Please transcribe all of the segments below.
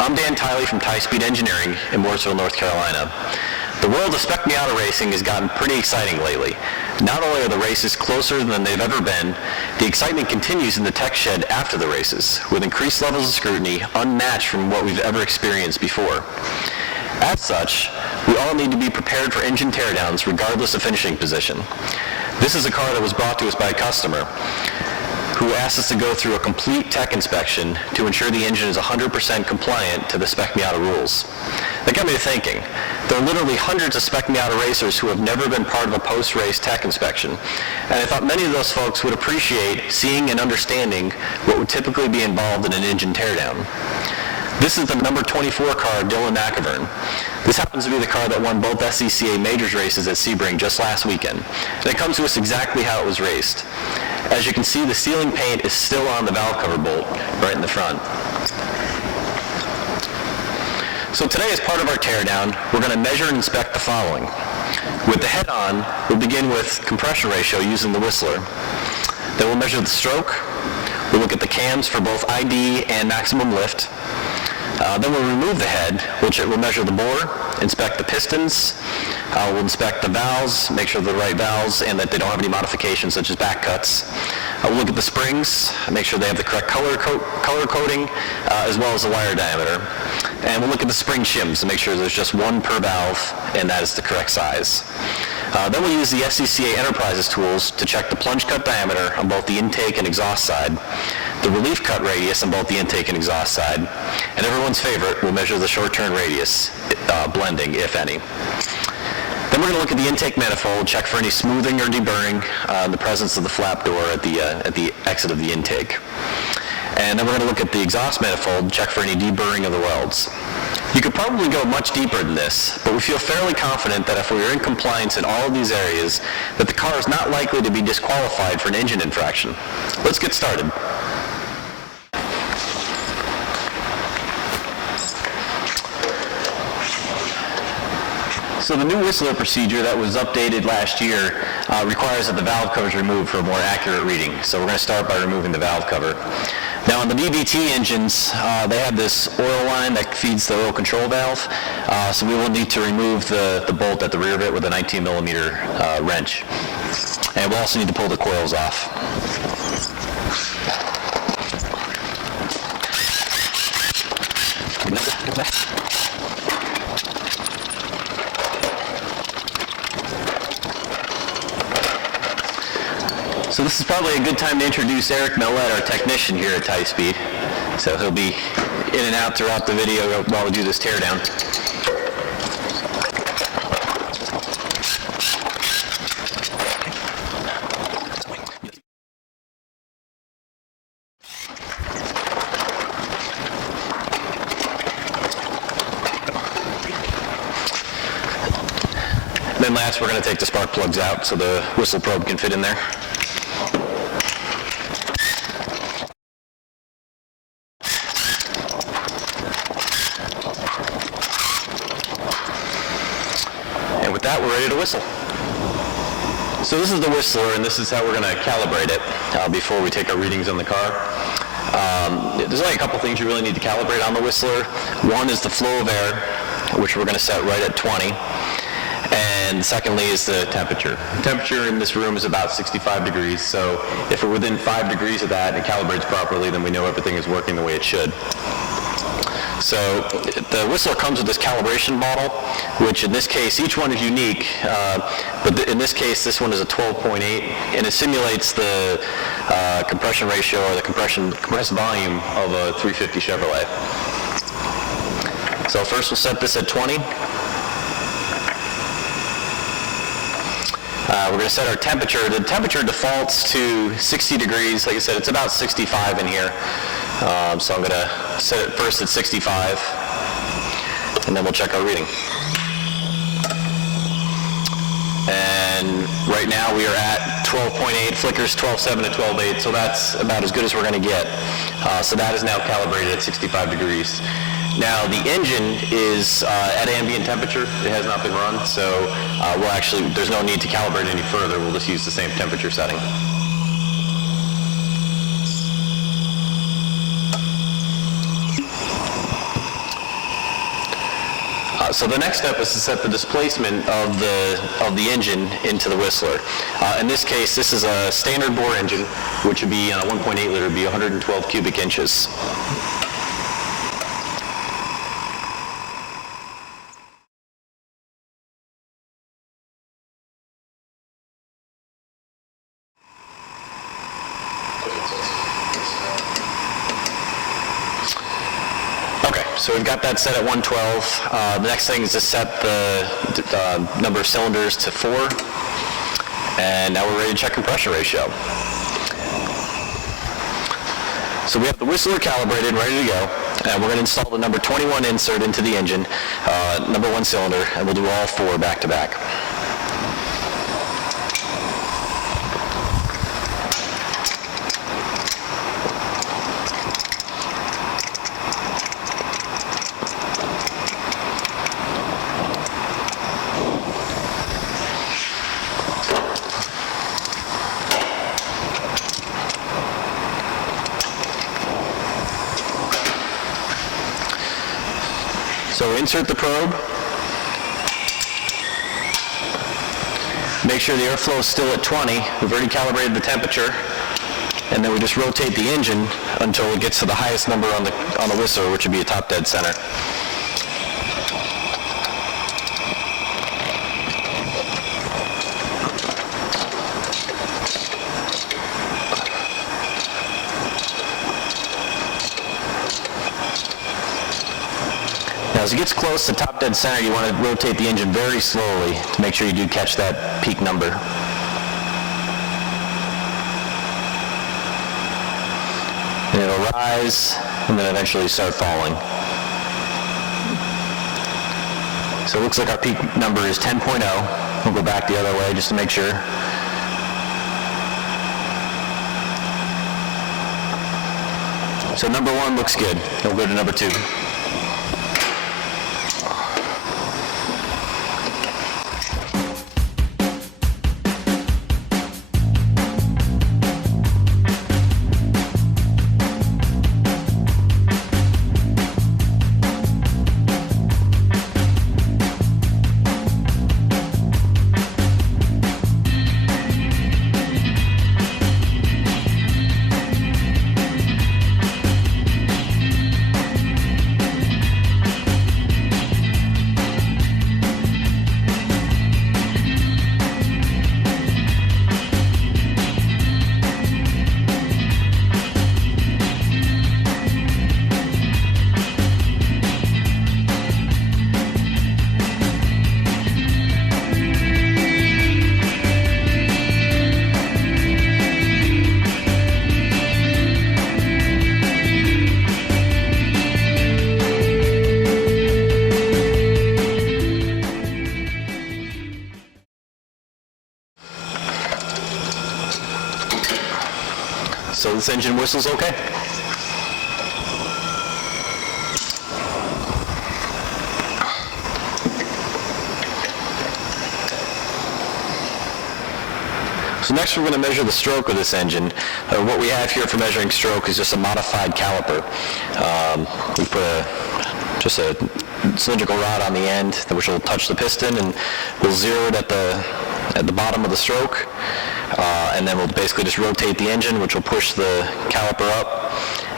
I'm Tiley from Speed Engineering in Mooresville, North Carolina. The world of Spec Miata racing has gotten pretty exciting lately. Not only are the races closer than they've ever been, the excitement continues in the tech shed after the races, with increased levels of scrutiny unmatched from what we've ever experienced before. As such, we all need to be prepared for engine teardowns regardless of finishing position. This is a car that was brought to us by a customer who asked us to go through a complete tech inspection to ensure the engine is 100% compliant to the Spec Miata rules. That got me to thinking. There are literally hundreds of Spec Miata racers who have never been part of a post-race tech inspection, and I thought many of those folks would appreciate seeing and understanding what would typically be involved in an engine teardown. This is the number 24 car of Dylan McIvern. This happens to be the car that won both SCCA Majors races at Sebring just last weekend, and it comes to us exactly how it was raced. As you can see, the sealing paint is still on the valve cover bolt right in the front. So today, as part of our teardown, we're going to measure and inspect the following. With the head on, we'll begin with compression ratio using the Whistler. Then we'll measure the stroke. We'll look at the cams for both ID and maximum lift. Then we'll remove the head, we'll measure the bore, inspect the pistons, we'll inspect the valves, make sure they're the right valves and that they don't have any modifications such as back cuts. We'll look at the springs, make sure they have the correct color coding, as well as the wire diameter. And we'll look at the spring shims to make sure there's just one per valve and that is the correct size. Then we'll use the SCCA Enterprises tools to check the plunge cut diameter on both the intake and exhaust side, the relief cut radius on both the intake and exhaust side, and everyone's favorite, we'll measure the short turn radius, blending, if any. Then we're going to look at the intake manifold, check for any smoothing or deburring in the presence of the flap door at the exit of the intake. And then we're going to look at the exhaust manifold, check for any deburring of the welds. You could probably go much deeper than this, but we feel fairly confident that if we are in compliance in all of these areas, that the car is not likely to be disqualified for an engine infraction. Let's get started. So the new Whistler procedure that was updated last year requires that the valve cover is removed for a more accurate reading. So we're going to start by removing the valve cover. Now on the BBT engines, they have this oil line that feeds the oil control valve. So we will need to remove the bolt at the rear of it with a 19 millimeter wrench. And we'll also need to pull the coils off. So this is probably a good time to introduce Eric Mellette, our technician here at Speed. So he'll be in and out throughout the video while we do this teardown. Then last, we're going to take the spark plugs out so the whistle probe can fit in there. And with that, we're ready to whistle. So this is the Whistler, and this is how we're going to calibrate it before we take our readings on the car. There's only a couple things you really need to calibrate on the Whistler. One is the flow of air, which we're going to set right at 20. And secondly is the temperature. The temperature in this room is about 65 degrees, so if we're within 5 degrees of that and it calibrates properly, then we know everything is working the way it should. So the Whistler comes with this calibration model, which in this case, each one is unique, but in this case, this one is a 12.8, and it simulates the compression ratio or the compressed volume of a 350 Chevrolet. So first we'll set this at 20. We're going to set our temperature. The temperature defaults to 60 degrees. Like I said, it's about 65 in here. So I'm going to set it first at 65, and then we'll check our reading. And right now we are at 12.8, flickers 12.7 to 12.8, so that's about as good as we're going to get. So that is now calibrated at 65 degrees. Now the engine is at ambient temperature. It has not been run, so there's no need to calibrate any further. We'll just use the same temperature setting. So the next step is to set the displacement of the engine into the Whistler. In this case, this is a standard bore engine, which would be 1.8 liter, would be 112 cubic inches. Okay, so we've got that set at 112. The next thing is to set the number of cylinders to 4. And now we're ready to check compression ratio. So we have the Whistler calibrated, ready to go. And we're going to install the number 21 insert into the engine, number 1 cylinder, and we'll do all 4 back to back. So insert the probe. Make sure the airflow is still at 20. We've already calibrated the temperature. And then we just rotate the engine until it gets to the highest number on the Whistler, which would be a top dead center. Now, as it gets close to top dead center, you want to rotate the engine very slowly to make sure you do catch that peak number. And it'll rise, and then eventually start falling. So it looks like our peak number is 10.0. We'll go back the other way just to make sure. So number 1 looks good. We'll go to number 2. So this engine whistles okay. So next we're going to measure the stroke of this engine. What we have here for measuring stroke is just a modified caliper. We put just a cylindrical rod on the end which will touch the piston, and we'll zero it at the bottom of the stroke. And then we'll basically just rotate the engine, which will push the caliper up,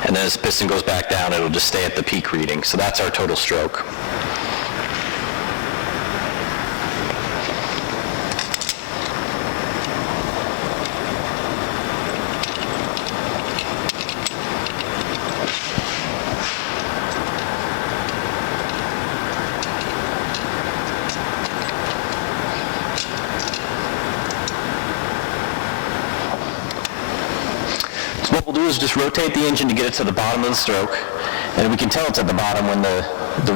and then as the piston goes back down, it'll just stay at the peak reading. So that's our total stroke. What we'll do is just rotate the engine to get it to the bottom of the stroke, and we can tell it's at the bottom when the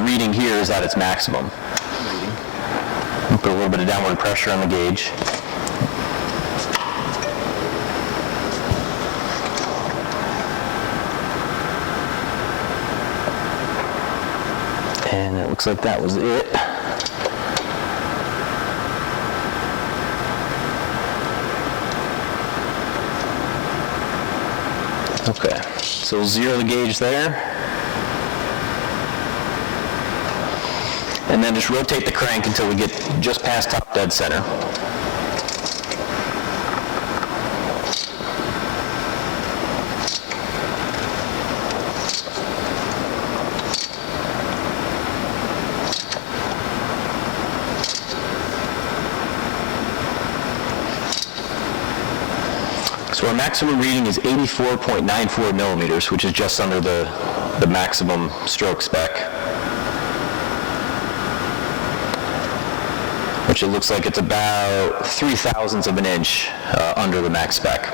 reading here is at its maximum. We'll put a little bit of downward pressure on the gauge. And it looks like that was it. Okay, so we'll zero the gauge there. and then just rotate the crank until we get just past top dead center. So our maximum reading is 84.94 millimeters, which is just under the maximum stroke spec, which it looks like it's about 0.03 of an inch under the max spec.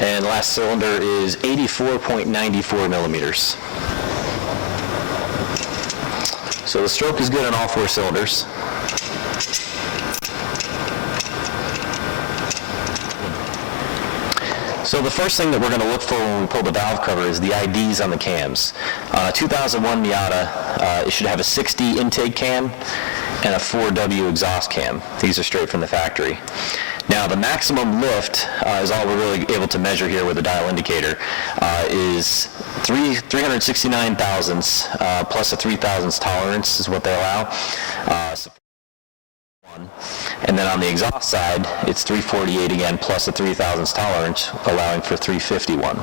And the last cylinder is 84.94 millimeters. So the stroke is good on all 4 cylinders. So the first thing that we're going to look for when we pull the valve cover is the IDs on the cams. 2001 Miata, it should have a 6D intake cam and a 4W exhaust cam. These are straight from the factory. Now the maximum lift is all we're really able to measure here with the dial indicator, is 369 thousandths plus a 3 thousandths tolerance is what they allow. And then on the exhaust side, it's 348 again plus a 3 thousandths tolerance, allowing for 351.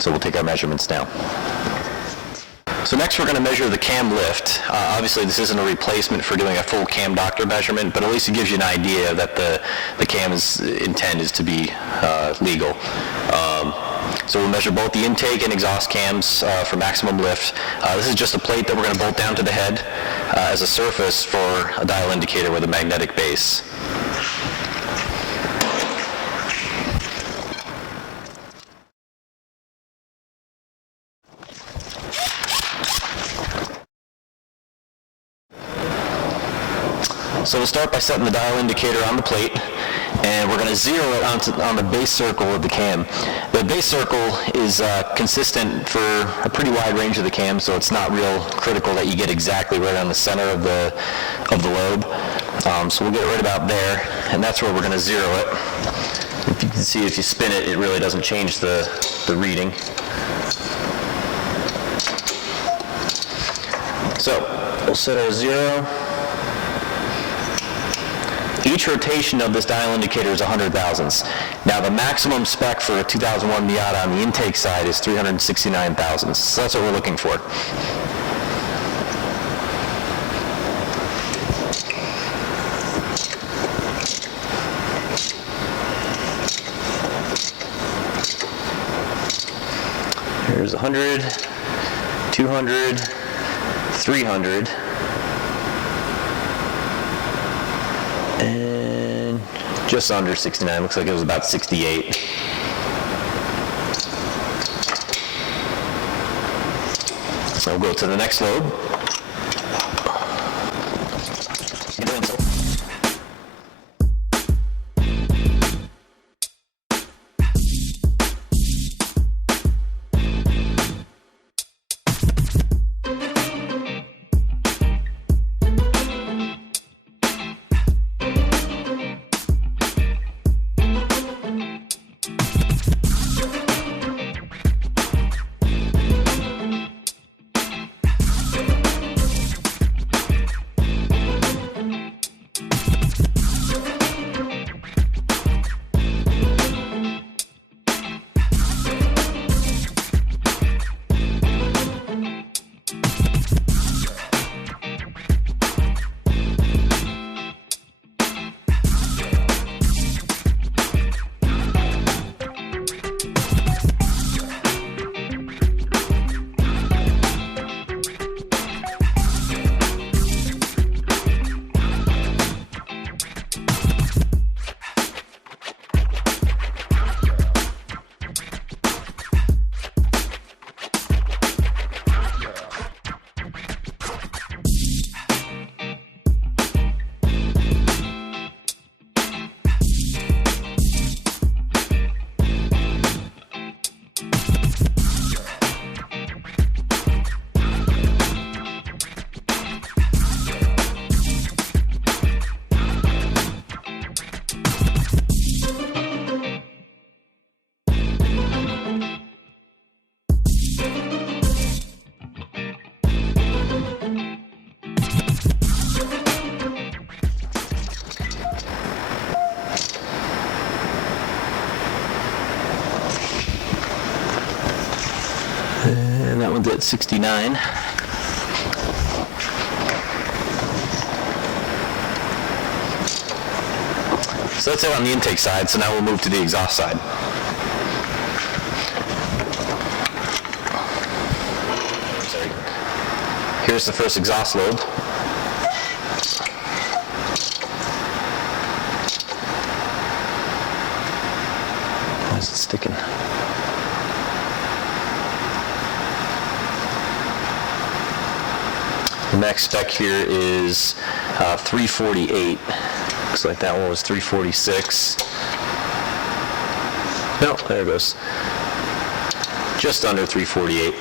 So we'll take our measurements now. So next we're going to measure the cam lift. Obviously this isn't a replacement for doing a full cam doctor measurement, but at least it gives you an idea that the cam's intent is to be legal. So we'll measure both the intake and exhaust cams for maximum lift. This is just a plate that we're going to bolt down to the head as a surface for a dial indicator with a magnetic base. So we'll start by setting the dial indicator on the plate, and we're going to zero it on the base circle of the cam. The base circle is consistent for a pretty wide range of the cam, so it's not real critical that you get exactly right on the center of the lobe. So we'll get it right about there, and that's where we're going to zero it. If you can see, if you spin it, it really doesn't change the reading. So we'll set our zero. Each rotation of this dial indicator is 100 thousandths. Now the maximum spec for a 2001 Miata on the intake side is 369 thousandths. So that's what we're looking for. Here's 100, 200, 300. And just under 69, looks like it was about 68. So we'll go to the next lobe. one's at 69. So that's it on the intake side, so now we'll move to the exhaust side. Sorry. Here's the first exhaust lobe. Why is it sticking? The next spec here is 348. Looks like that one was 346. No, there it goes. Just under 348.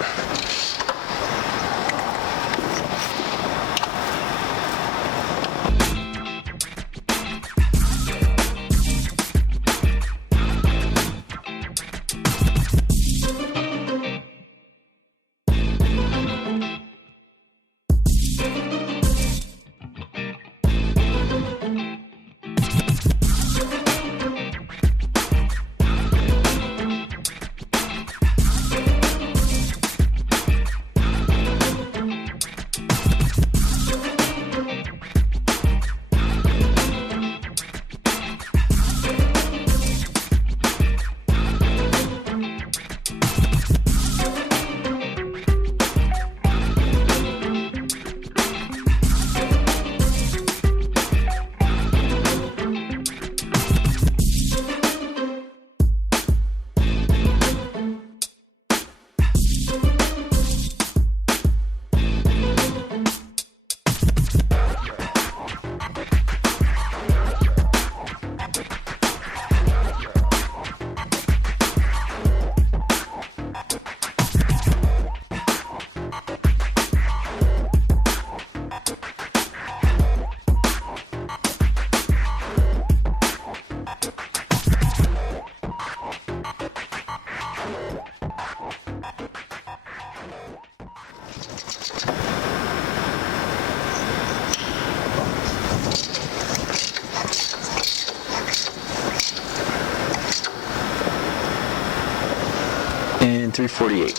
And 348.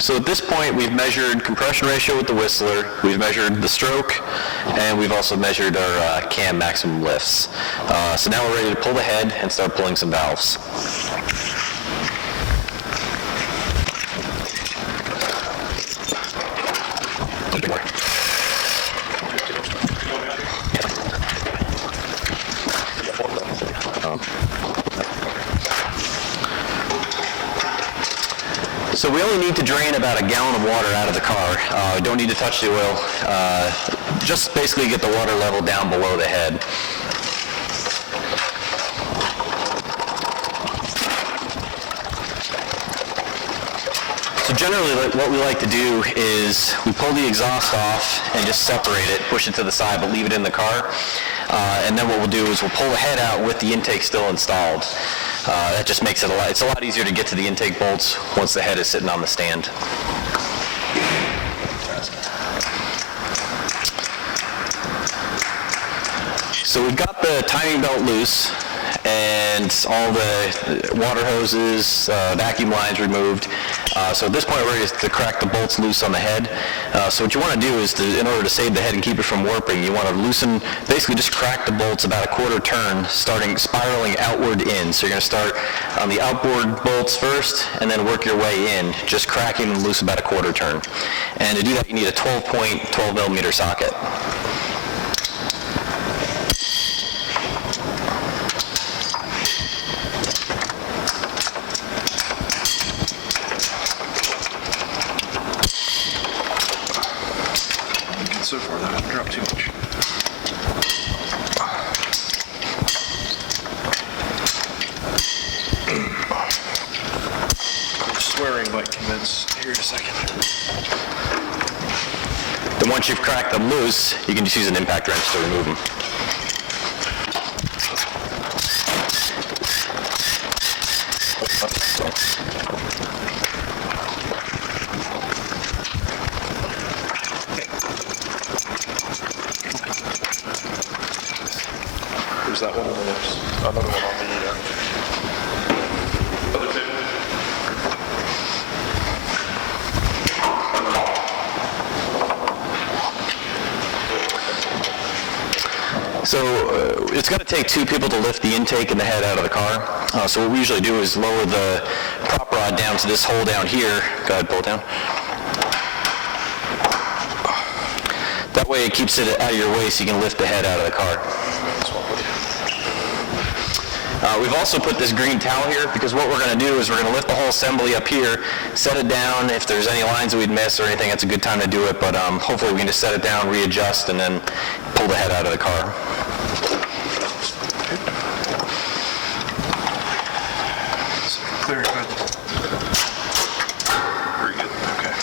So at this point, we've measured compression ratio with the Whistler, we've measured the stroke, and we've also measured our cam maximum lifts. So now we're ready to pull the head and start pulling some valves. So we only need to drain about a gallon of water out of the car. We don't need to touch the oil. Just basically get the water level down below the head. So generally what we like to do is we pull the exhaust off and just separate it, push it to the side, but leave it in the car. And then what we'll do is we'll pull the head out with the intake still installed. That just makes it it's a lot easier to get to the intake bolts once the head is sitting on the stand. So we've got the timing belt loose and all the water hoses, vacuum lines removed. So at this point we're ready to crack the bolts loose on the head. So what you want to do is, in order to save the head and keep it from warping, you want to loosen, basically just crack the bolts about a quarter turn, spiraling outward in. So you're going to start on the outboard bolts first and then work your way in, just cracking them loose about a quarter turn. And to do that you need a 12 millimeter socket. So far that hasn't dropped too much. I'm swearing might convince here in a second. Then once you've cracked them loose, you can just use an impact wrench to remove them. There's that one, and there's another one on the So it's going to take two people to lift the intake and the head out of the car. So what we usually do is lower the prop rod down to this hole down here. Go ahead, pull it down. That way it keeps it out of your way so you can lift the head out of the car. We've also put this green towel here because what we're going to do is we're going to lift the whole assembly up here, set it down. If there's any lines that we'd miss or anything, it's a good time to do it, but hopefully we can just set it down, readjust, and then pull the head out of the car. Clear, good. Very good, okay.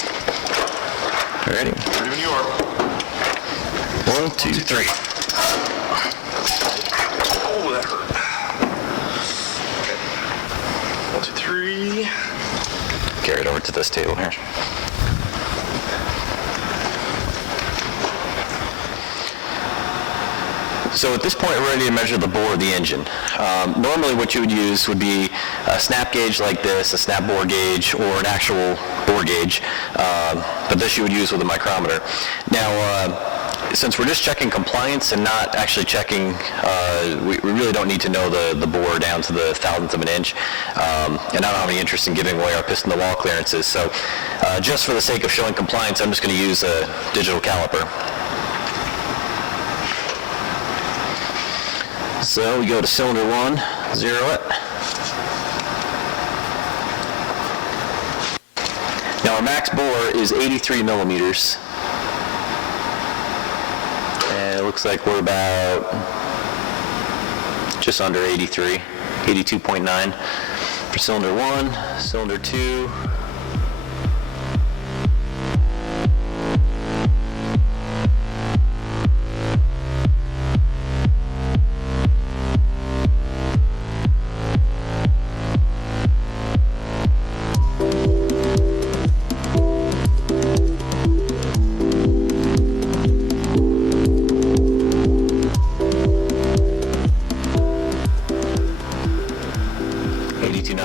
Ready? Ready when you are. 1, 2, 3. Oh, that hurt. Okay. 1, 2, 3. Carry it over to this table here. So at this point, we're ready to measure the bore of the engine. Normally what you would use would be a snap gauge like this, a snap bore gauge, or an actual bore gauge, but this you would use with a micrometer. Now, since we're just checking compliance and not actually checking, we really don't need to know the bore down to the thousandth of an inch, and I don't have any interest in giving away our piston to wall clearances, so just for the sake of showing compliance, I'm just going to use a digital caliper. So we go to cylinder 1, zero it. Now our max bore is 83 millimeters. And it looks like we're about just under 83, 82.9 for cylinder 1, cylinder 2.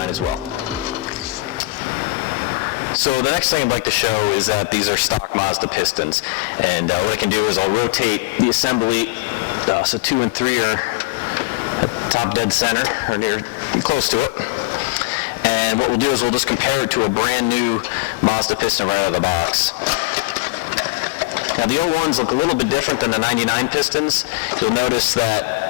As well. So the next thing I'd like to show is that these are stock Mazda pistons, and what I can do is I'll rotate the assembly, so 2 and 3 are at top dead center, or near close to it, and what we'll do is we'll just compare it to a brand new Mazda piston right out of the box. Now the 01s look a little bit different than the 99 pistons. You'll notice that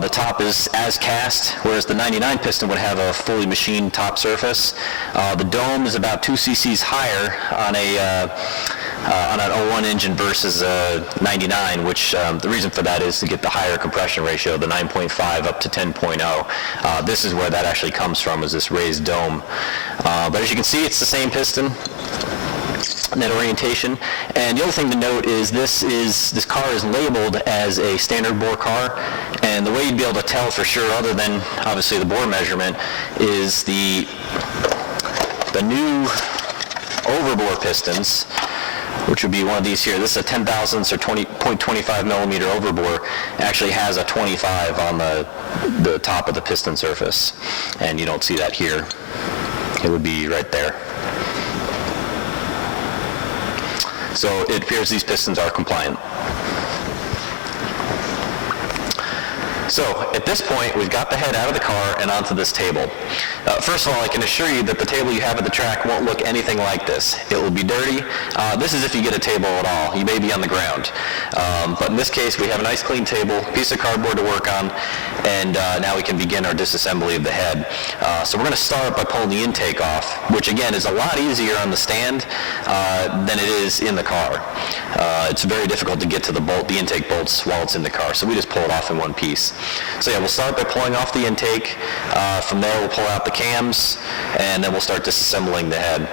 the top is as cast, whereas the 99 piston would have a fully machined top surface. The dome is about 2 cc's higher on an 01 engine versus a 99, which the reason for that is to get the higher compression ratio, the 9.5 up to 10.0. This is where that actually comes from, is this raised dome. But as you can see, it's the same piston, net orientation. And the other thing to note is this car is labeled as a standard bore car, and the way you'd be able to tell for sure, other than obviously the bore measurement, is the new overbore pistons, which would be one of these here. This is a 10 thousandths or 20.25 millimeter overbore. Actually has a 25 on the top of the piston surface, and you don't see that here. It would be right there. So it appears these pistons are compliant. So at this point, we've got the head out of the car and onto this table. First of all, I can assure you that the table you have at the track won't look anything like this. It will be dirty. This is if you get a table at all. You may be on the ground. But in this case, we have a nice clean table, piece of cardboard to work on, and now we can begin our disassembly of the head. So we're going to start by pulling the intake off, which again is a lot easier on the stand than it is in the car. It's very difficult to get to the intake bolts while it's in the car, so we just pull it off in one piece. So yeah, we'll start by pulling off the intake. From there, we'll pull out the cams, and then we'll start disassembling the head.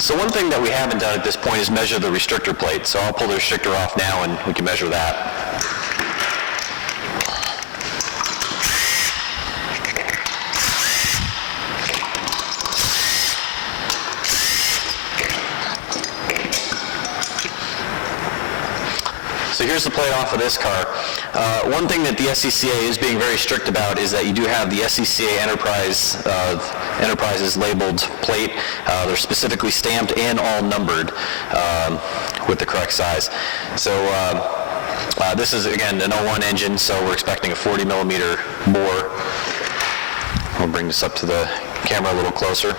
So one thing that we haven't done at this point is measure the restrictor plate. So I'll pull the restrictor off now and we can measure that. So here's the plate off of this car. One thing that the SCCA is being very strict about is that you do have the SCCA Enterprises labeled plate. They're specifically stamped and all numbered with the correct size. So this is, again, an 01 engine, so we're expecting a 40 millimeter bore. I'll bring this up to the camera a little closer.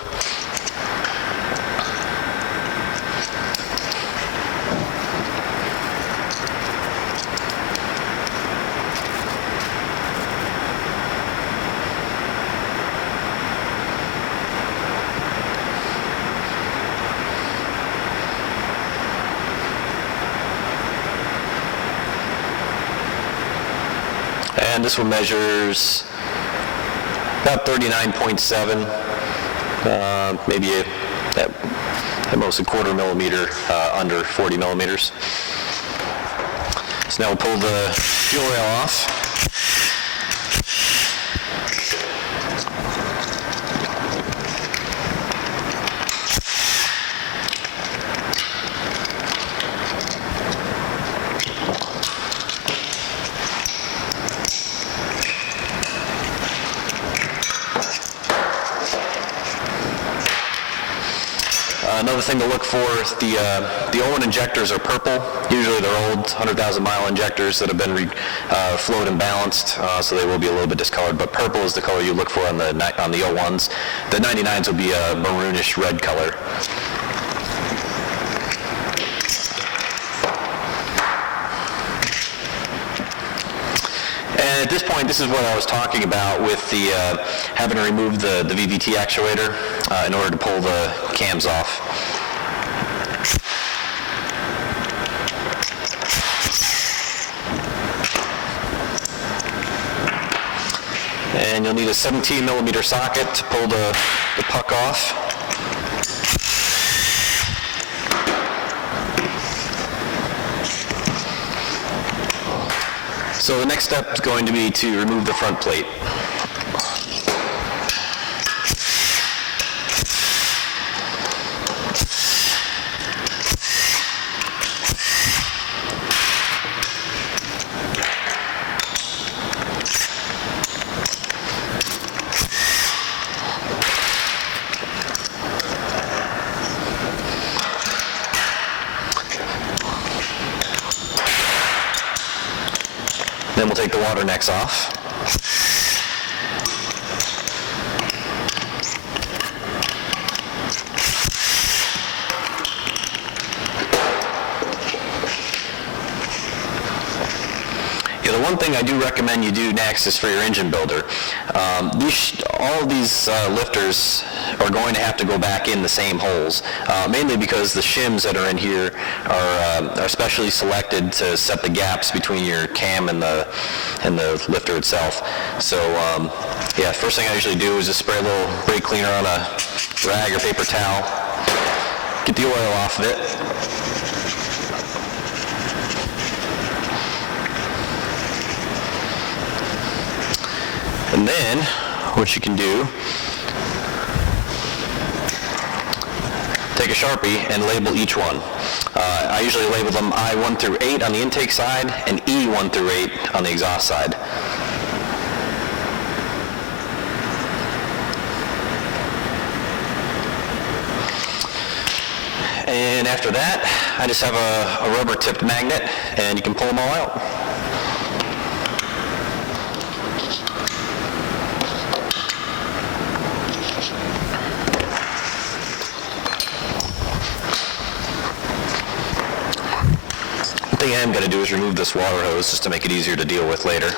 And this one measures about 39.7, maybe at most a quarter millimeter under 40 millimeters. So now we'll pull the fuel rail off. Another thing to look for, the Owen injectors are purple. Usually they're old 100,000 mile injectors that have been flowed and balanced, so they will be a little bit discolored, but purple is the color you look for on the 01s. The 99s will be a maroonish red color. And at this point, this is what I was talking about with the having to remove the VVT actuator in order to pull the cams off. And you'll need a 17 millimeter socket to pull the puck off. So the next step is going to be to remove the front plate. Then we'll take the water necks off. The one thing I do recommend you do next is for your engine builder. All of these lifters are going to have to go back in the same holes, mainly because the shims that are in here are specially selected to set the gaps between your cam and the lifter itself. So yeah, first thing I usually do is just spray a little brake cleaner on a rag or paper towel, get the oil off of it. And then, what you can do, take a Sharpie and label each one. I usually label them I1 through 8 on the intake side and E1 through 8 on the exhaust side. And after that, I just have a rubber tipped magnet and you can pull them all out. The thing I am going to do is remove this water hose just to make it easier to deal with later.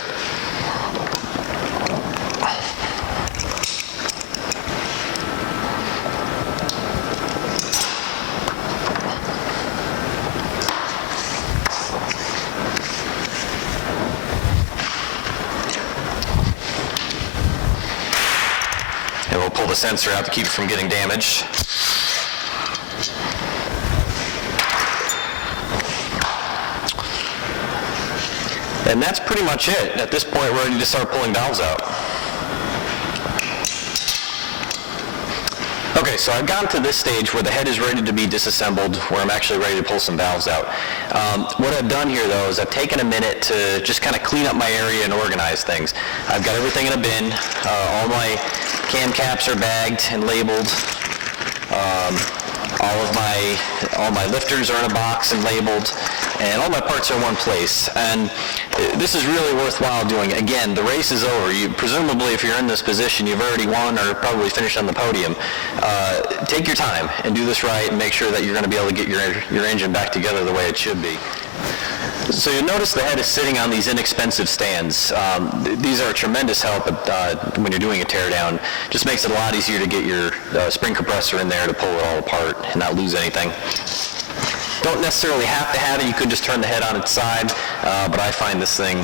And we'll pull the sensor out to keep it from getting damaged. And that's pretty much it. At this point, we're ready to start pulling valves out. Okay, so I've gotten to this stage where the head is ready to be disassembled, where I'm actually ready to pull some valves out. What I've done here, though, is I've taken a minute to just kind of clean up my area and organize things. I've got everything in a bin. All my cam caps are bagged and labeled. All my lifters are in a box and labeled, and all my parts are in one place. And this is really worthwhile doing. Again, the race is over. Presumably, if you're in this position, you've already won or probably finished on the podium. Take your time and do this right, and make sure that you're going to be able to get your engine back together the way it should be. So you'll notice the head is sitting on these inexpensive stands. These are a tremendous help when you're doing a teardown. Just makes it a lot easier to get your spring compressor in there to pull it all apart and not lose anything. Don't necessarily have to have it. You could just turn the head on its side, but I find this thing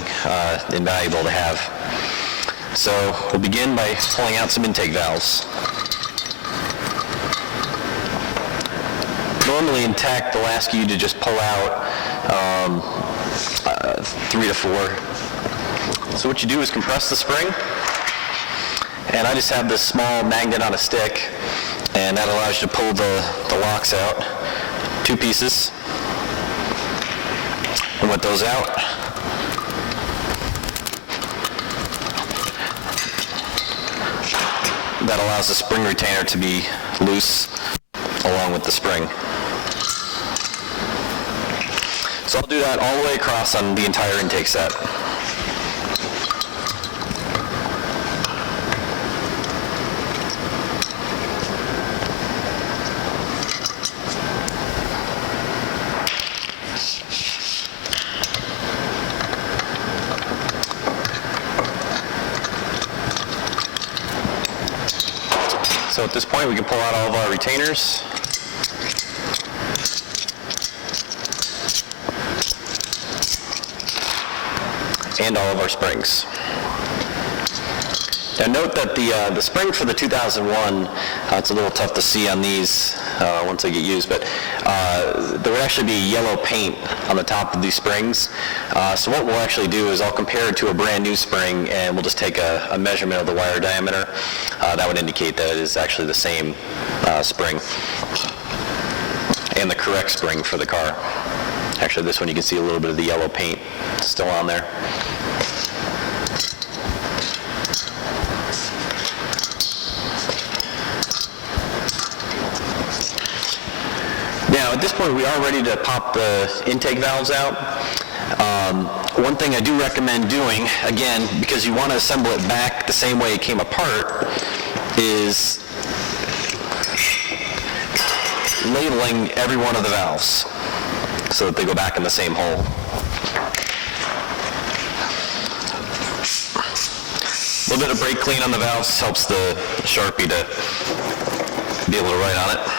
invaluable to have. So we'll begin by pulling out some intake valves. Normally in tech, they'll ask you to just pull out 3 to 4. So what you do is compress the spring, and I just have this small magnet on a stick, and that allows you to pull the locks out, 2 pieces, and with those out, that allows the spring retainer to be loose along with the spring. So I'll do that all the way across on the entire intake set. So at this point, we can pull out all of our retainers. And all of our springs. Now note that the spring for the 2001, it's a little tough to see on these once they get used, but there would actually be yellow paint on the top of these springs. So what we'll actually do is I'll compare it to a brand new spring, and we'll just take a measurement of the wire diameter. That would indicate that it is actually the same spring and the correct spring for the car. Actually, this one you can see a little bit of the yellow paint still on there. Now, at this point, we are ready to pop the intake valves out. One thing I do recommend doing, again, because you want to assemble it back the same way it came apart, is labeling every one of the valves so that they go back in the same hole. A little bit of brake clean on the valves helps the Sharpie to be able to write on it.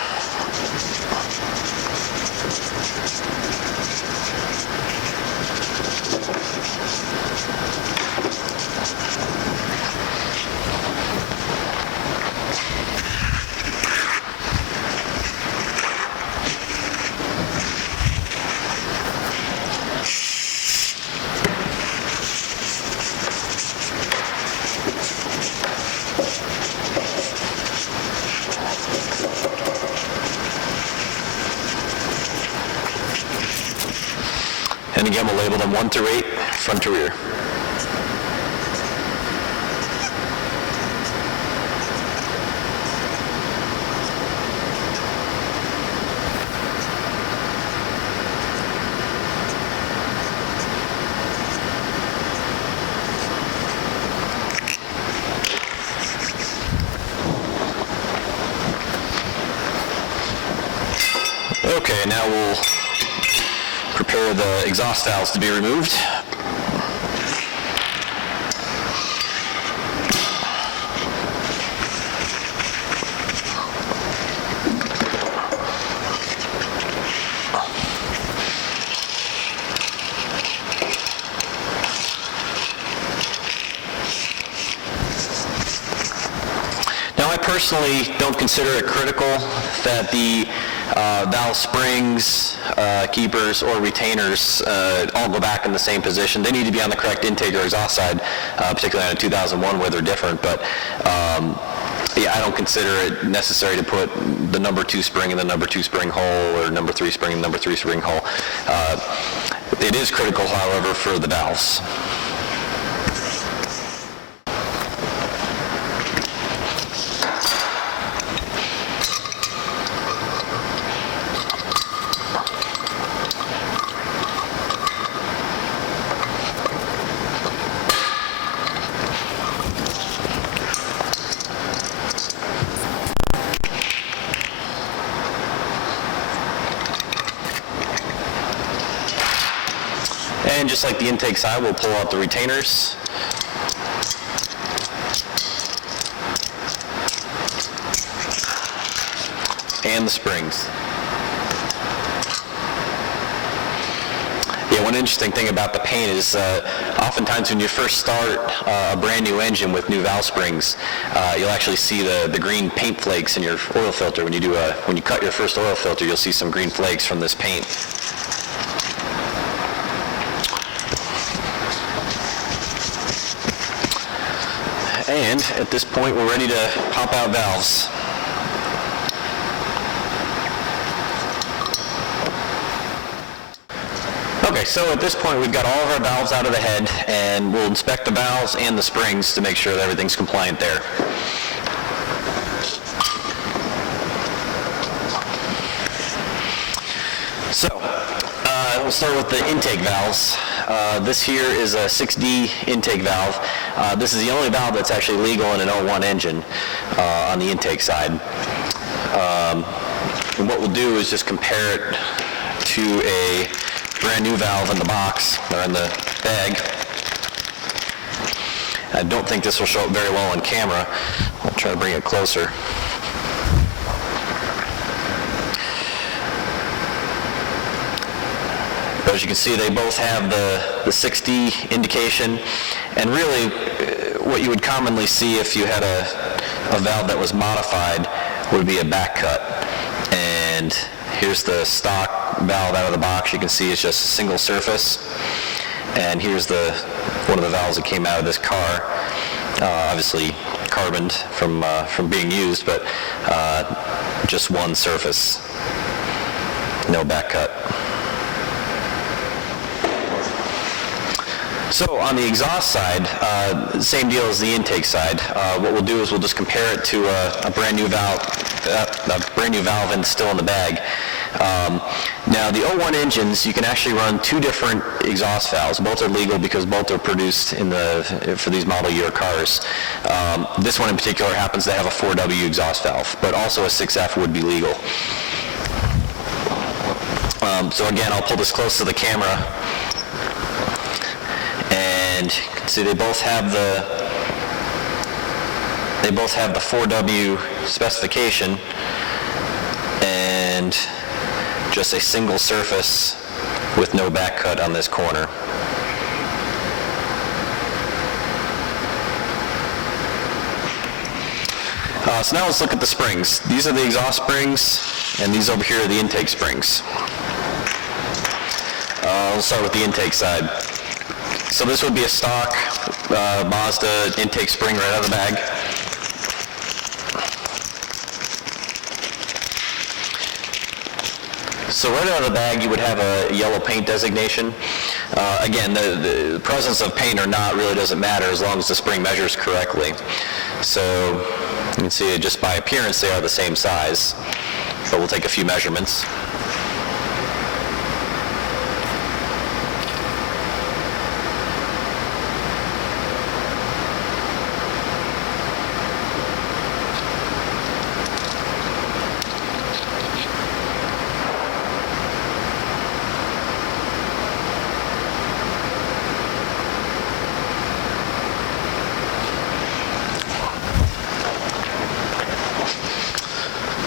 And again, we'll label them 1 through 8, front to rear. Okay, now we'll prepare the exhaust valves to be removed. Now, I personally don't consider it critical that the valve springs, keepers, or retainers all go back in the same position. They need to be on the correct intake or exhaust side, particularly on a 2001 where they're different. But yeah, I don't consider it necessary to put the number 2 spring in the number 2 spring hole or number 3 spring in the number 3 spring hole. It is critical, however, for the valves. And just like the intake side, we'll pull out the retainers. And the springs. Yeah, one interesting thing about the paint is oftentimes when you first start a brand new engine with new valve springs, you'll actually see the green paint flakes in your oil filter. When you cut your first oil filter, you'll see some green flakes from this paint. And at this point, we're ready to pop out valves. Okay, so at this point, we've got all of our valves out of the head, and we'll inspect the valves and the springs to make sure that everything's compliant there. So, we'll start with the intake valves. This here is a 6D intake valve. This is the only valve that's actually legal in an 01 engine on the intake side. And what we'll do is just compare it to a brand new valve in the box, or in the bag. I don't think this will show up very well on camera. I'll try to bring it closer. But as you can see, they both have the 6D indication, and really what you would commonly see if you had a valve that was modified would be a back cut. And here's the stock valve out of the box. You can see it's just a single surface. And here's one of the valves that came out of this car, obviously carboned from being used, but just one surface, no back cut. So on the exhaust side, same deal as the intake side. What we'll do is we'll just compare it to a brand new valve and still in the bag. Now the 01 engines, you can actually run 2 different exhaust valves. Both are legal because both are produced for these model year cars. This one in particular happens to have a 4W exhaust valve, but also a 6F would be legal. So again, I'll pull this close to the camera. And you can see they both have the 4W specification and just a single surface with no back cut on this corner. So now let's look at the springs. These are the exhaust springs, and these over here are the intake springs. We'll start with the intake side. So this would be a stock Mazda intake spring right out of the bag. So right out of the bag, you would have a yellow paint designation. Again, the presence of paint or not really doesn't matter as long as the spring measures correctly. So you can see just by appearance, they are the same size, but we'll take a few measurements.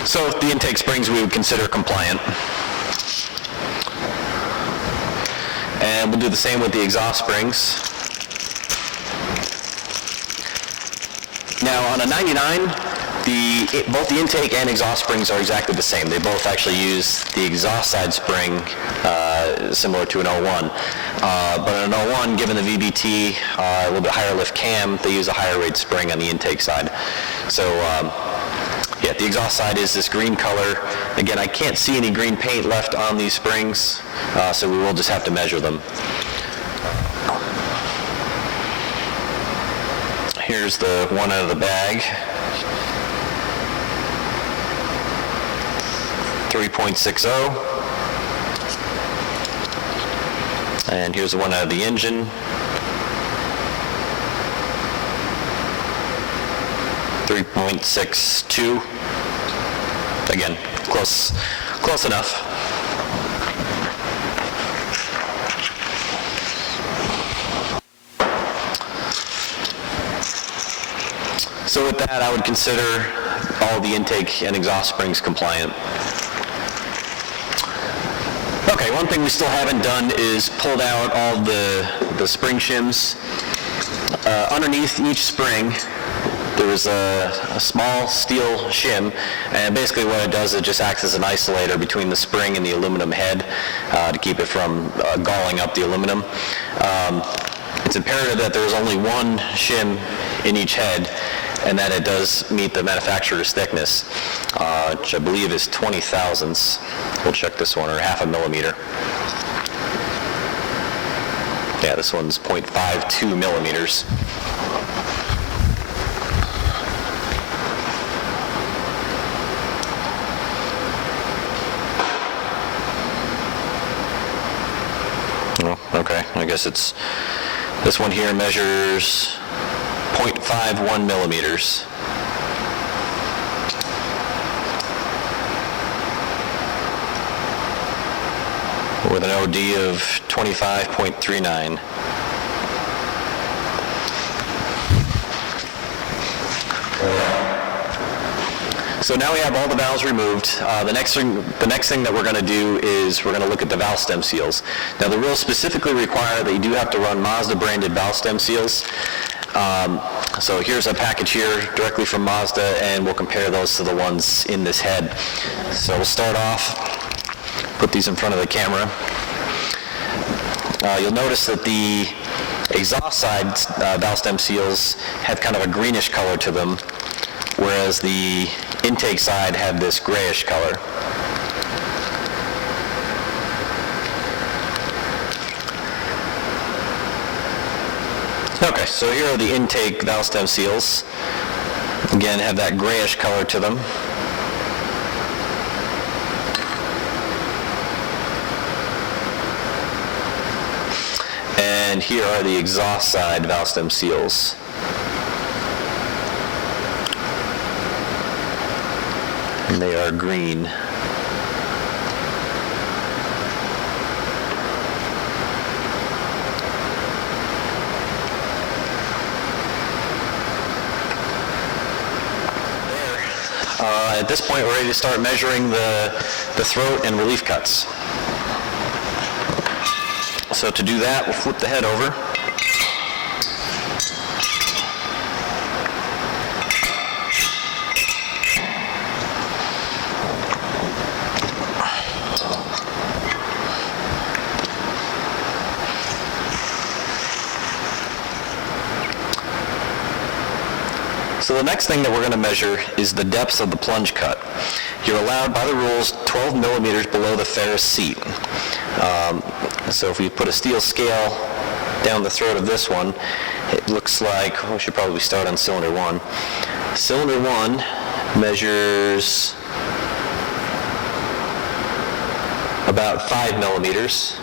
So the intake springs we would consider compliant. And we'll do the same with the exhaust springs. Now on a 99, both the intake and exhaust springs are exactly the same. They both actually use the exhaust side spring similar to an 01. But in an 01, given the VBT, a little bit higher lift cam, they use a higher rate spring on the intake side. So yeah, the exhaust side is this green color. Again, I can't see any green paint left on these springs, so we will just have to measure them. Here's the one out of the bag. 3.60. And here's the one out of the engine. 3.62. Again, close enough. So with that, I would consider all the intake and exhaust springs compliant. Okay, one thing we still haven't done is pulled out all the spring shims. Underneath each spring, there is a small steel shim, and basically what it does, it just acts as an isolator between the spring and the aluminum head to keep it from galling up the aluminum. It's imperative that there's only one shim in each head, and that it does meet the manufacturer's thickness, which I believe is 20 thousandths. We'll check this one, or 0.5 millimeter. Yeah, this one's 0.52 millimeters. Oh, okay, I guess it's, this one here measures 0.51 millimeters. With an OD of 25.39. So now we have all the valves removed. The next thing that we're going to do is we're going to look at the valve stem seals. Now the rules specifically require that you do have to run Mazda branded valve stem seals. So here's a package here directly from Mazda, and we'll compare those to the ones in this head. So we'll start off, put these in front of the camera. You'll notice that the exhaust side valve stem seals have kind of a greenish color to them, whereas the intake side have this grayish color. Okay, so here are the intake valve stem seals. Again, have that grayish color to them. And here are the exhaust side valve stem seals. And they are green. At this point, we're ready to start measuring the throat and relief cuts. So to do that, we'll flip the head over. So the next thing that we're going to measure is the depths of the plunge cut. You're allowed by the rules 12 millimeters below the ferrous seat. So if we put a steel scale down the throat of this one, it looks like, we should probably start on cylinder 1. Cylinder 1 measures about 5 millimeters.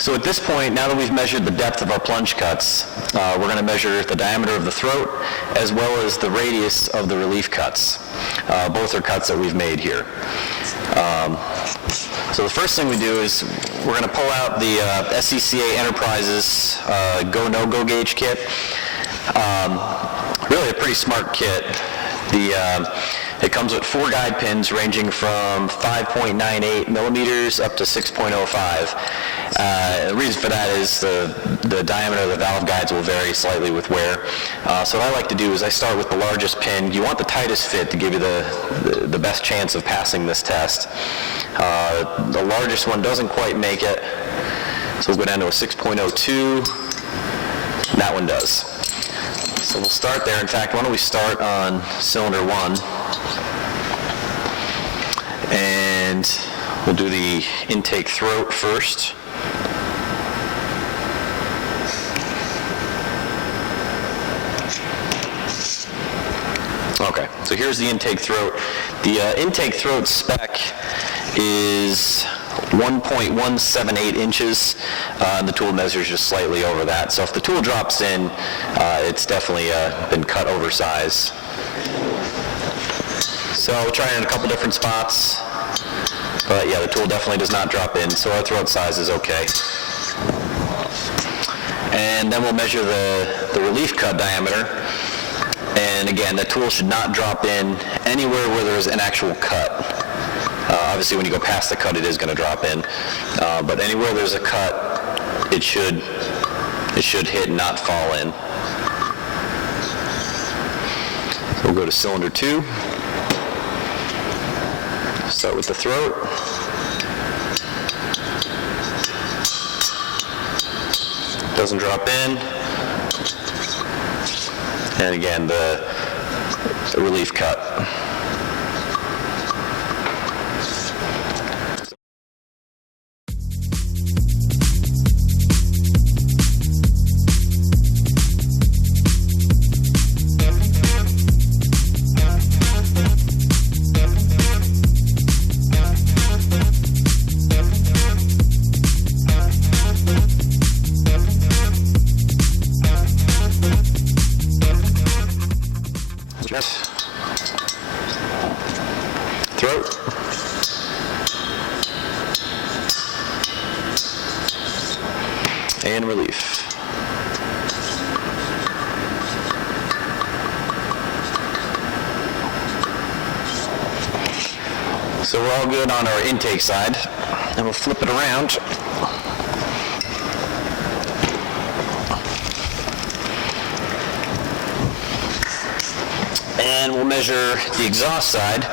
So at this point, now that we've measured the depth of our plunge cuts, we're going to measure the diameter of the throat as well as the radius of the relief cuts. Both are cuts that we've made here. So the first thing we do is we're going to pull out the SCCA Enterprises Go No-Go gauge kit. Really a pretty smart kit. It comes with 4 guide pins ranging from 5.98 millimeters up to 6.05. The reason for that is the diameter of the valve guides will vary slightly with wear. So what I like to do is I start with the largest pin. You want the tightest fit to give you the best chance of passing this test. The largest one doesn't quite make it, so we'll go down to a 6.02. That one does. So we'll start there. In fact, why don't we start on cylinder 1, and we'll do the intake throat first. Okay, so here's the intake throat. The intake throat spec is 1.178 inches, and the tool measures just slightly over that. So if the tool drops in, it's definitely been cut oversize. So we'll try it in a couple different spots, but yeah, the tool definitely does not drop in, so our throat size is okay. And then we'll measure the relief cut diameter. And again, the tool should not drop in anywhere where there's an actual cut. Obviously, when you go past the cut, it is going to drop in. But anywhere there's a cut, it should hit and not fall in. So we'll go to cylinder 2. Start with the throat. Doesn't drop in. And again, the relief cut. Throat. And relief. So we're all good on our intake side, and we'll flip it around. And we'll measure the exhaust side.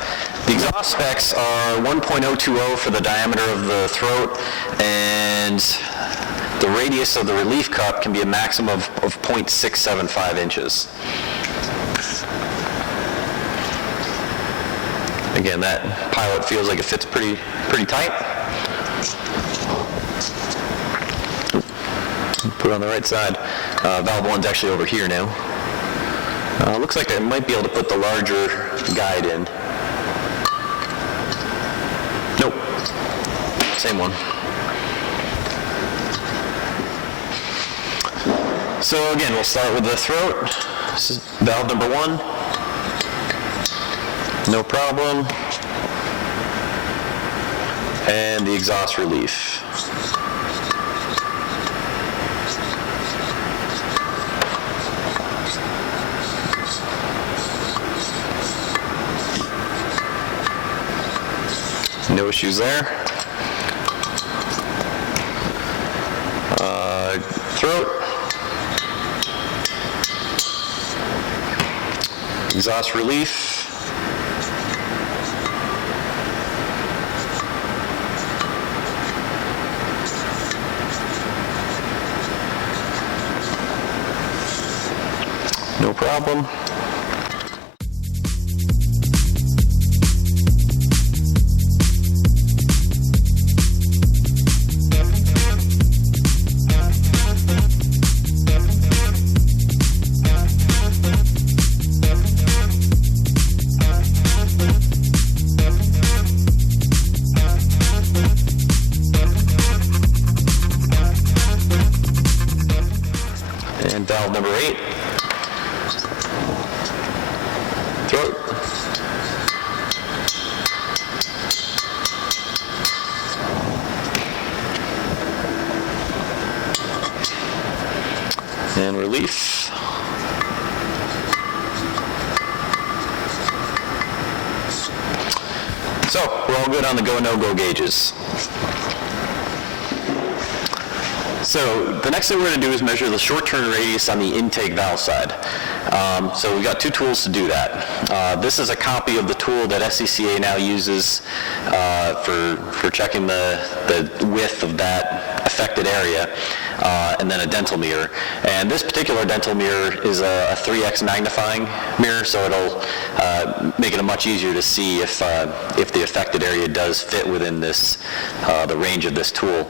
The exhaust specs are 1.020 for the diameter of the throat, and the radius of the relief cup can be a maximum of 0.675 inches. Again, that pilot feels like it fits pretty tight. Put it on the right side. Valve 1's actually over here now. Looks like I might be able to put the larger guide in. Nope. Same one. So again, we'll start with the throat. This is valve number 1. No problem. And the exhaust relief. No issues there. Throat. Exhaust relief. No problem. And valve number 8. Throat. And relief. So we're all good on the go, no-go gauges. So the next thing we're going to do is measure the short turn radius on the intake valve side. So we've got two tools to do that. This is a copy of the tool that SCCA now uses for checking the width of that affected area, and then a dental mirror. And this particular dental mirror is a 3x magnifying mirror, so it'll make it much easier to see if the affected area does fit within this the range of this tool.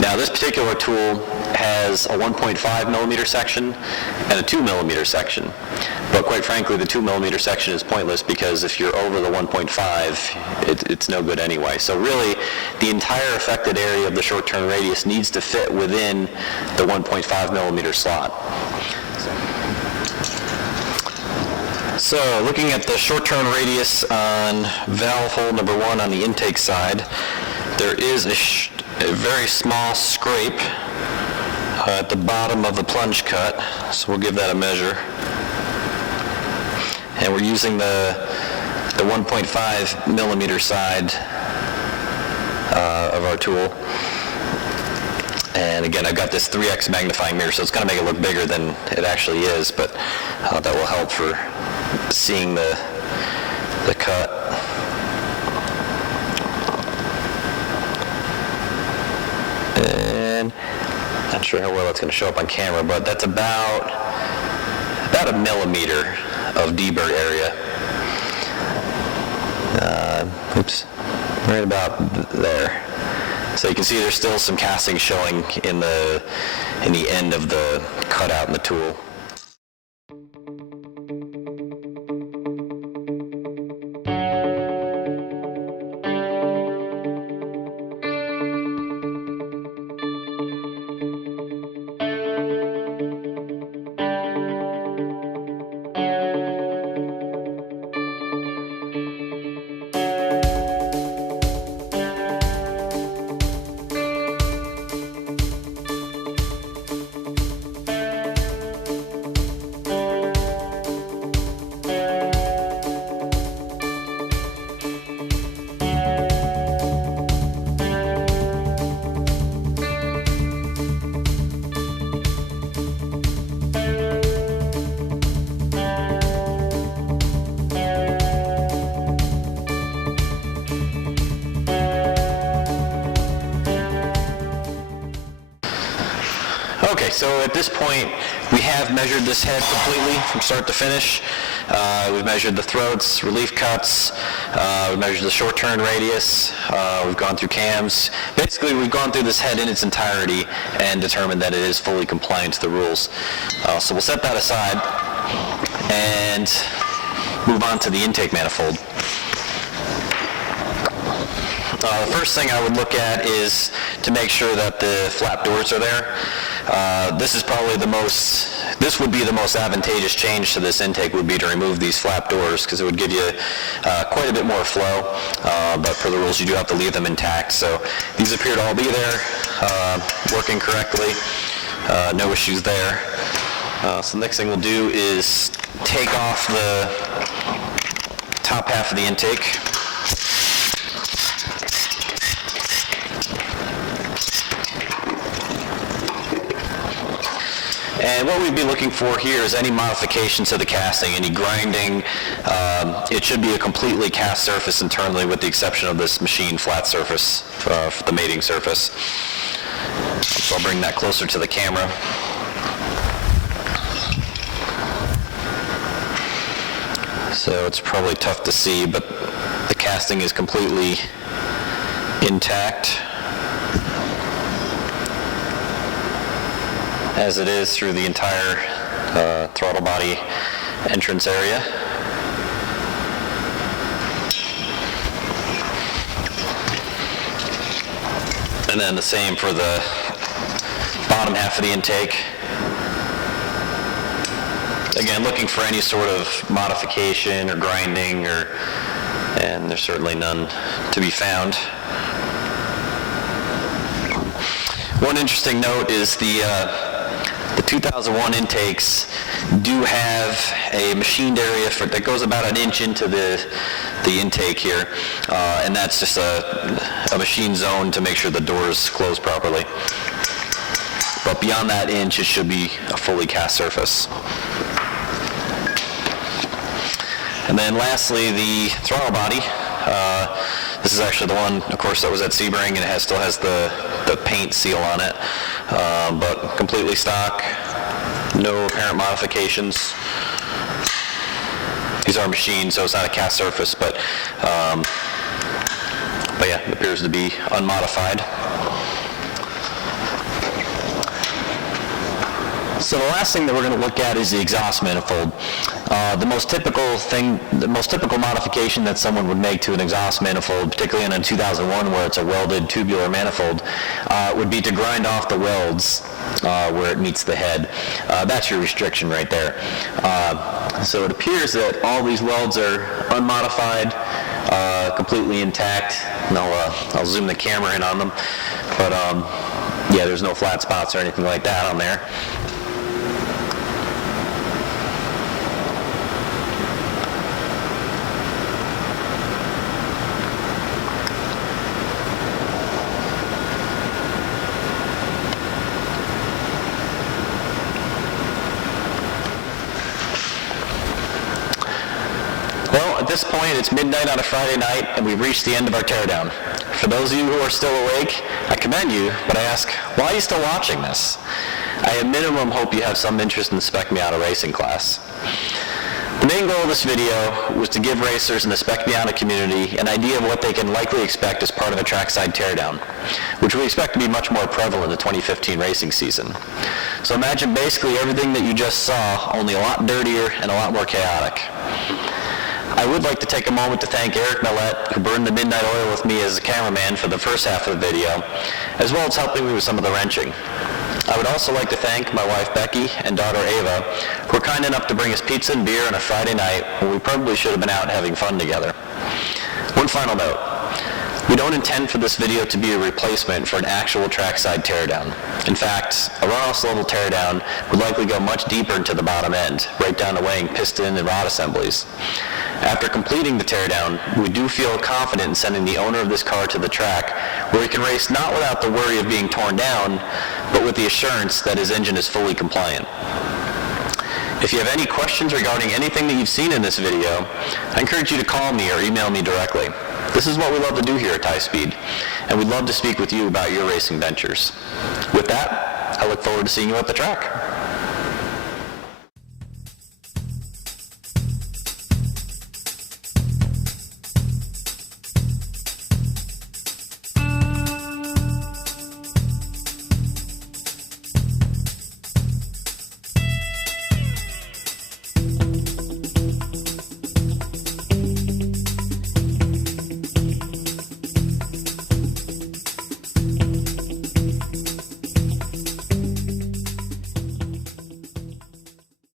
Now this particular tool has a 1.5 millimeter section and a 2 millimeter section. But quite frankly, the 2 millimeter section is pointless because if you're over the 1.5, it's no good anyway. So really, the entire affected area of the short turn radius needs to fit within the 1.5 millimeter slot. So looking at the short turn radius on valve hole number 1 on the intake side, there is a very small scrape at the bottom of the plunge cut, so we'll give that a measure. And we're using the 1.5 millimeter side of our tool. And again, I've got this 3x magnifying mirror, so it's going to make it look bigger than it actually is, but that will help for seeing the cut. And not sure how well that's going to show up on camera, but that's about a millimeter of deburr area. Oops, right about there. So you can see there's still some casting showing in the end of the cutout in the tool. Okay, so at this point, we have measured this head completely from start to finish. We've measured the throats, relief cuts, we've measured the short turn radius, we've gone through cams. Basically, we've gone through this head in its entirety and determined that it is fully compliant to the rules. So we'll set that aside and move on to the intake manifold. The first thing I would look at is to make sure that the flap doors are there. This would be the most advantageous change to this intake would be to remove these flap doors because it would give you quite a bit more flow, but per the rules you do have to leave them intact. So these appear to all be there, working correctly, no issues there. So the next thing we'll do is take off the top half of the intake. And what we'd be looking for here is any modification to the casting, any grinding. It should be a completely cast surface internally with the exception of this machine flat surface, for the mating surface. So I'll bring that closer to the camera. So it's probably tough to see, but the casting is completely intact, as it is through the entire throttle body entrance area. And then the same for the bottom half of the intake. Again, looking for any sort of modification or grinding, and there's certainly none to be found. One interesting note is the The 2001 intakes do have a machined area that goes about an inch into the intake here, and that's just a machine zone to make sure the doors close properly. But beyond that inch, it should be a fully cast surface. And then lastly, the throttle body. This is actually the one, of course, that was at Sebring, and it still has the paint seal on it, but completely stock, no apparent modifications. These are machined, so it's not a cast surface, but yeah, it appears to be unmodified. So the last thing that we're going to look at is the exhaust manifold. The most typical modification that someone would make to an exhaust manifold, particularly in a 2001 where it's a welded tubular manifold, would be to grind off the welds where it meets the head. That's your restriction right there. So it appears that all these welds are unmodified, completely intact. And I'll zoom the camera in on them. But yeah, there's no flat spots or anything like that on there. Well, at this point, it's midnight on a Friday night, and we've reached the end of our teardown. For those of you who are still awake, I commend you, but I ask, why are you still watching this? I at minimum hope you have some interest in the Spec Miata racing class. The main goal of this video was to give racers in the Spec Miata community an idea of what they can likely expect as part of a trackside teardown, which we expect to be much more prevalent in the 2015 racing season. So imagine basically everything that you just saw, only a lot dirtier and a lot more chaotic. I would like to take a moment to thank Eric Millette, who burned the midnight oil with me as a cameraman for the first half of the video, as well as helping me with some of the wrenching. I would also like to thank my wife Becky and daughter Ava, who were kind enough to bring us pizza and beer on a Friday night when we probably should have been out having fun together. One final note. We don't intend for this video to be a replacement for an actual trackside teardown. In fact, a runoffs level teardown would likely go much deeper into the bottom end, right down to weighing piston and rod assemblies. After completing the teardown, we do feel confident in sending the owner of this car to the track, where he can race not without the worry of being torn down, but with the assurance that his engine is fully compliant. If you have any questions regarding anything that you've seen in this video, I encourage you to call me or email me directly. This is what we love to do here at High Speed, and we'd love to speak with you about your racing ventures. With that, I look forward to seeing you at the track.